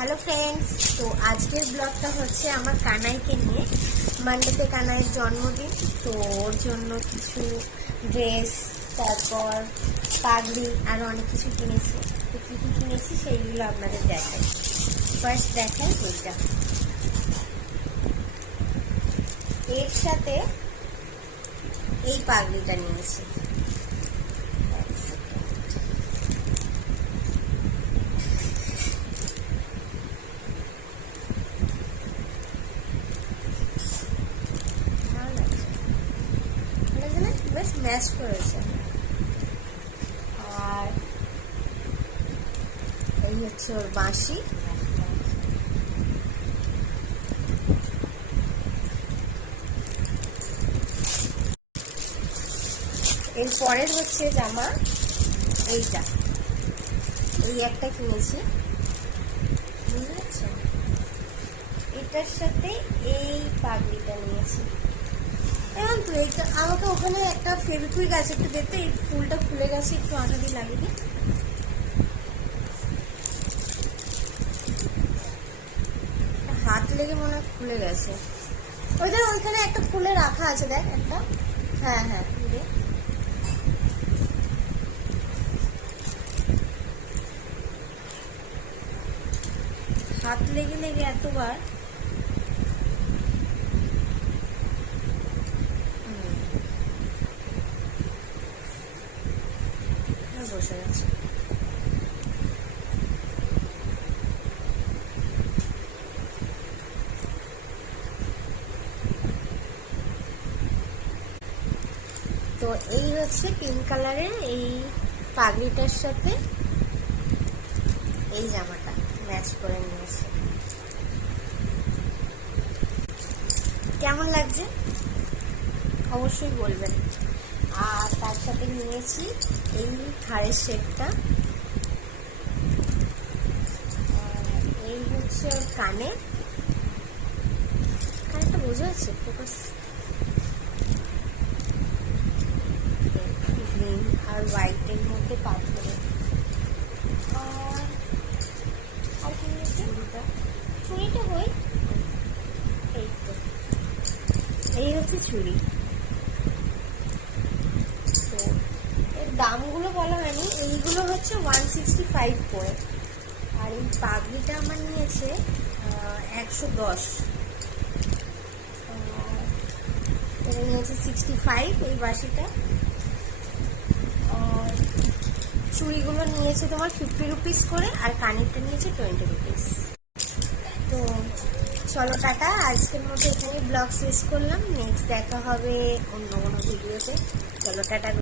Hello friends তো আজকের ব্লগটা হচ্ছে আমার কানাইকে নিয়ে। মান্ডেতে কানাইয়ের জন্মদিন, তো ওর জন্য কিছু ড্রেস তারপর পাগড়ি আরও অনেক কিছু কিনেছি। তো কী কী কিনেছি সেইগুলো আপনাদের দেখাই। ফার্স্ট দেখাই এইটা। এর সাথে এই পাগড়িটা নিয়েছি। বেশ ম্যাচ করেছে। আর এই হচ্ছে ওর বাঁশি। এর পরের হচ্ছে জামা এইটা। এই একটা কিনেছি। বুঝতে পারছেন এটার সাথে এই পাগড়িটা নিয়েছি এইটা আমাকে ওখানে একটা ফেভিকুইক আছে, একটু দেখতে। এই ফুলটা খুলে গেছে, একটু আটা দিয়ে লাগিয়ে হাত লেগে মনে হয় খুলে গেছে। ওইটা ওইখানে একটা খুলে রাখা আছে, দেখ, একটা। হ্যাঁ হ্যাঁ দে। হাত লেগে লেগে এতবার। আর বসে গেছে তো এই হচ্ছে পিঙ্ক কালারের এই পাগড়িটার সাথে এই জামাটা ম্যাচ করে নিয়েছে। কেমন লাগছে? অবশ্যই বলবেন। আর তার সাথে নিয়েছি এই সেটটা আর এই হচ্ছে ওর কানে। কানেরটা বোঝা যাচ্ছে? ফোকাস গ্রিন আর হোয়াইটের মধ্যে পাথরে আর কি নিয়েছি? চুড়িটা। হই এই তো। এই হচ্ছে চুড়ি তো এর দামগুলো বলা হয়নি, এইগুলো হচ্ছে ওয়ান সিক্সটি ফাইভ করে। আর এই পাগড়িটা আমার নিয়েছে একশো দশ। এটা নিয়েছে সিক্সটি ফাইভ এই বাসিটা। চুড়িগুলো নিয়েছে তোমার ফিফটি রুপিস করে, আর কানেরটা নিয়েছে টোয়েন্টি রুপিস তো চলো টাটা, আজকের মতো এখানে ব্লগ শেষ করলাম। নেক্সট দেখা হবে অন্য কোনো ভিডিওতে চলো টাটা।